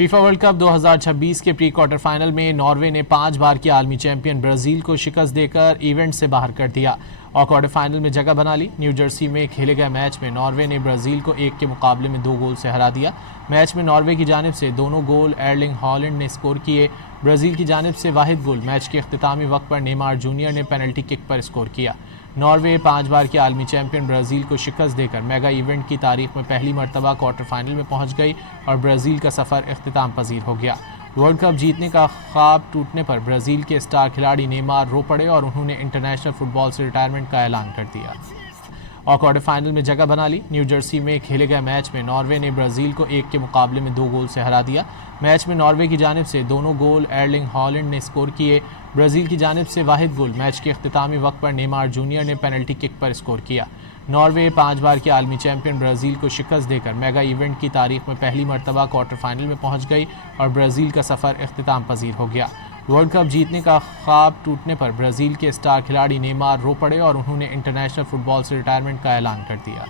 FIFA world cup 2026 के pre quarter final में Norway ने 5 बार के आलमी चैंपियन ब्राजील को शिकस्त देकर इवेंट से बाहर कर दिया और क्वार्टर फाइनल में जगह बना ली। न्यू जर्सी में खेले गए मैच में नॉर्वे ने ब्राजील को 1 के मुकाबले में 2 गोल से हरा दिया। मैच में नॉर्वे की जानिब से दोनों गोल एर्लिंग हॉलैंड ने स्कोर किए। ब्राजील की जानिब से वाहिद गोल मैच के इख्तितामी वक्त पर नेमार जूनियर ने पेनल्टी किक पर स्कोर किया। नॉर्वे 5 बार के आलमी चैंपियन ब्राजील को शिकस्त देकर मेगा इवेंट की तारीख में पहली मरतबा क्वार्टर फाइनल में पहुंच गई और ब्राजील का सफ़र इख्तिताम पजीर हो गया। वर्ल्ड कप जीतने का ख्वाब टूटने पर ब्राजील के स्टार खिलाड़ी नेमार रो पड़े और उन्होंने इंटरनेशनल फुटबॉल से रिटायरमेंट का ऐलान कर दिया और क्वार्टर फाइनल में जगह बना ली। न्यू जर्सी में खेले गए मैच में नॉर्वे ने ब्राजील को 1 के मुकाबले में 2 गोल से हरा दिया। मैच में नॉर्वे की जानिब से दोनों गोल एर्लिंग हॉलैंड ने स्कोर किए। ब्राजील की जानिब से वाहिद गोल मैच के इख्तितामी वक्त पर नेमार जूनियर ने पेनल्टी किक पर स्कोर किया। नॉर्वे 5 बार के आलमी चैंपियन ब्राजील को शिकस्त देकर मेगा इवेंट की तारीख में पहली मरतबा क्वार्टर फाइनल में पहुंच गई और ब्राजील का सफ़र इख्तिताम पजीर हो गया। वर्ल्ड कप जीतने का ख्वाब टूटने पर ब्राजील के स्टार खिलाड़ी नेमार रो पड़े और उन्होंने इंटरनेशनल फुटबॉल से रिटायरमेंट का ऐलान कर दिया।